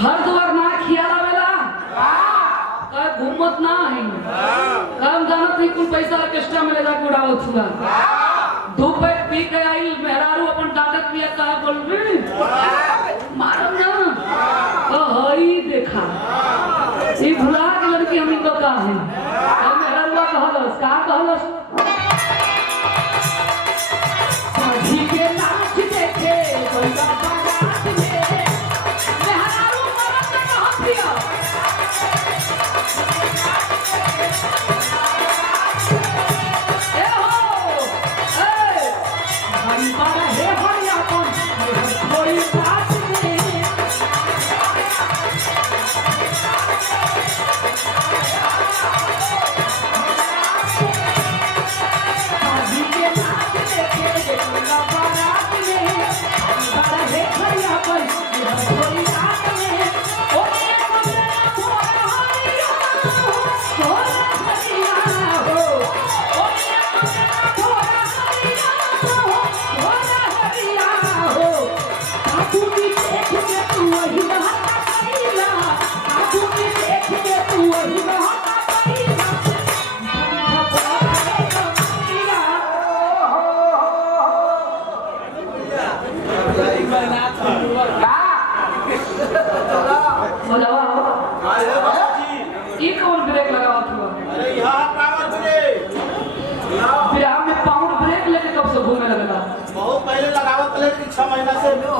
घर द्वार ना खियाला वेला का घूमत ना है काम जानत नहीं कुल पैसा ऑर्केस्ट्रा में ले जाके उड़ावत हुआ दो पैक पी के आई मेहरारू अपन डाटत पिया का बोल रे मारम ना ओ हई देखा ई भुला के लड़की हम इनको का है हम मेहरारू कहलस का कहलस साझी के नाच देखे कोई बाबा रात में मेहरारू मरत के कहत पिया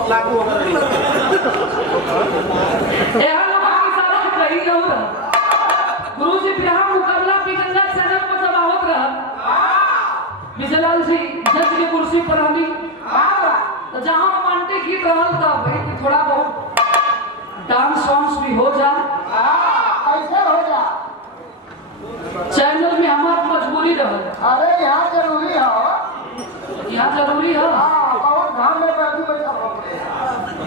लागू हो गई गुरु जी बिहार मुकाबला पिगंगा चैनल पर जब आवत रहा विजयलाल जी जज की कुर्सी पर हमी तो जहां हम आंटे गीत रहल था भाई कि थोड़ा बहुत डांस सॉन्ग्स भी हो जाए कैसे हो जा चैनल में हमार मजबूरी रहे अरे यहाँ जरूरी है यहाँ जरूरी है और धाम में बैठी बैठा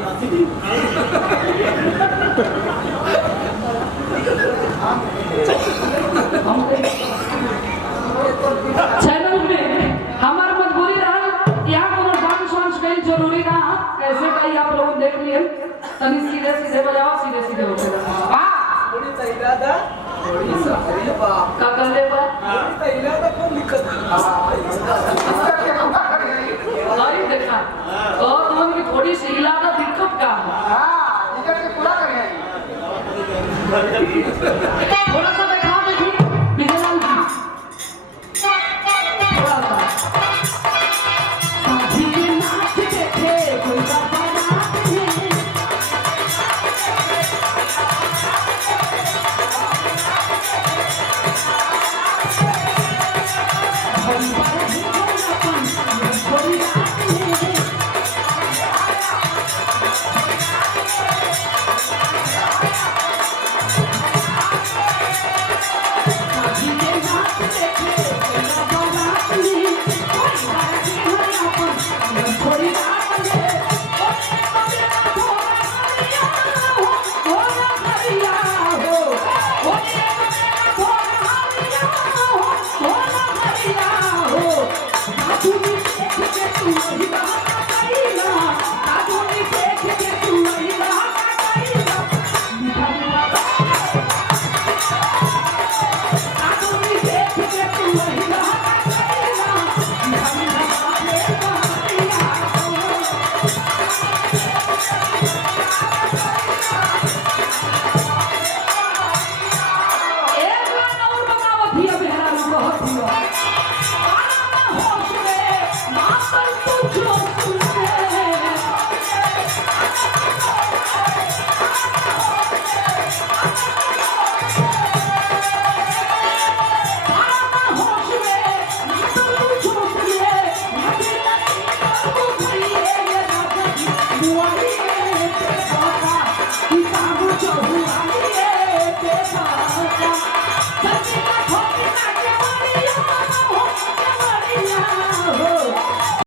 चैनल में हमार मजबूरी रहा यहाँ कोनो डांस वांस कहीं जरूरी ना कैसे कहीं आप लोग देख लिए तनी सीधे सीधे बजाओ सीधे सीधे हो जाएगा हां थोड़ी तैला दा थोड़ी सा बाप का कर ले बा तैला दा कौन दिक्कत भाई देखा और तुम की थोड़ी सी हिला दा दिक्कत का हां दिक्कत के पूरा करें